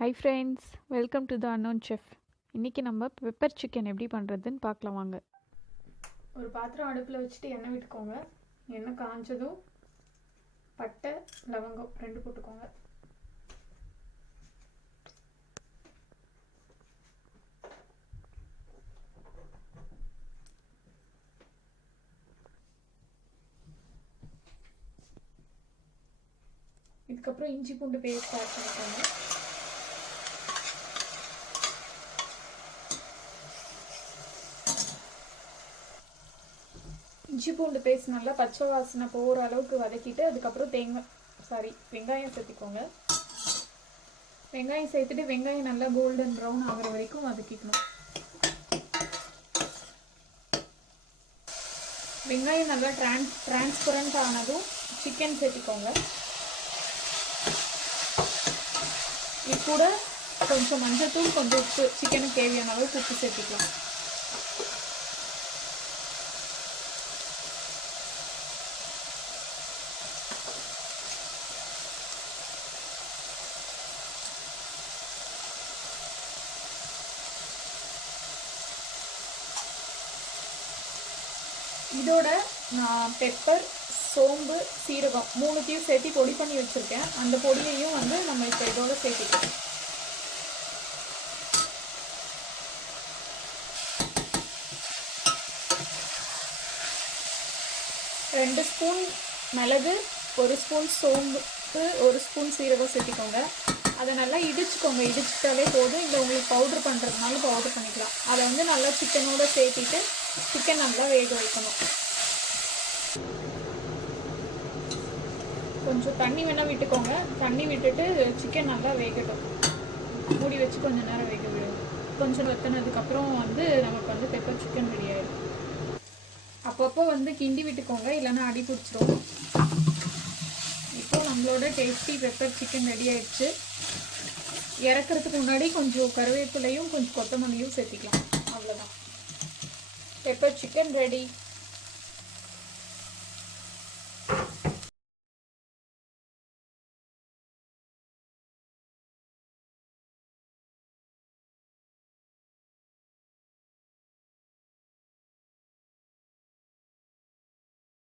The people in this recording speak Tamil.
Hi friends, welcome to the unknown chef. இன்னைக்கு நம்ம பெப்பர் சிக்கன் எப்படி பண்ணுறதுன்னு பார்க்கலாம் வாங்க. ஒரு பாத்திரம் அடுப்பில் வச்சுட்டு எண்ணெய் விட்டுக்கோங்க. எண்ணெய் காஞ்சதும் பட்டை லவங்கம் ரெண்டு போட்டுக்கோங்க. இதுக்கப்புறம் இஞ்சி பூண்டு பேஸ்ட் ஆட் பண்ணிக்கோங்க. இஞ்சி பூண்டு பேஸ்ட் நல்லா பச்சை வாசனை போகிற அளவுக்கு வதக்கிட்டு அதுக்கப்புறம் வெங்காயம் சேர்த்திக்கோங்க. வெங்காயம் சேர்த்துட்டு வெங்காயம் நல்லா கோல்டன் ப்ரௌன் ஆகிற வரைக்கும் வதக்கிக்கணும். வெங்காயம் நல்லா டிரான்ஸ்பரண்ட் ஆனதும் சிக்கன் சேர்த்திக்கோங்க. இது கூட கொஞ்சம் மஞ்சள்தூள், கொஞ்சம் உப்பு, சிக்கனுக்கு தேவையான அளவுக்கு உப்பு சேர்த்திக்கலாம். இதோட நான் பெப்பர், சோம்பு, சீரகம் மூணுத்தையும் சேர்த்து பொடி பண்ணி வச்சுருக்கேன். அந்த பொடியையும் நம்ம இப்போ இதோட சேர்த்துக்கலாம். ரெண்டு ஸ்பூன் மிளகு, ஒரு ஸ்பூன் சோம்பு, ஒரு ஸ்பூன் சீரகம் சேர்த்திக்கோங்க. அதை நல்லா இடிச்சுக்கோங்க. இடிச்சிட்டாலே போதும். இல்லை உங்களுக்கு பவுட்ரு பண்ணுறதுனால பவுட்ரு பண்ணிக்கலாம். அதை நல்லா சிக்கனோடு சேர்த்திட்டு சிக்கன் நல்லா வேக வைக்கணும். கொஞ்சம் தண்ணி வேணால் விட்டுக்கோங்க. தண்ணி விட்டுட்டு சிக்கன் நல்லா வேகட்டும். மூடி வச்சு கொஞ்சம் நேரம் வேக விடும். கொஞ்சம் வத்தினதுக்கப்புறம் நமக்கு பெப்பர் சிக்கன் ரெடி ஆகிடும். அப்பப்போ கிண்டி விட்டுக்கோங்க, இல்லைன்னா அடி பிடிச்சிரும். இப்போ நம்மளோட டேஸ்டி பெப்பர் சிக்கன் ரெடி ஆயிடுச்சு. இறக்குறதுக்கு முன்னாடி கொஞ்சம் கருவேப்பிலையும் கொஞ்சம் கொத்தமல்லியும் சேர்த்திக்கலாம். அவ்வளோதான், பெப்பர் சிக்கன் ரெடி.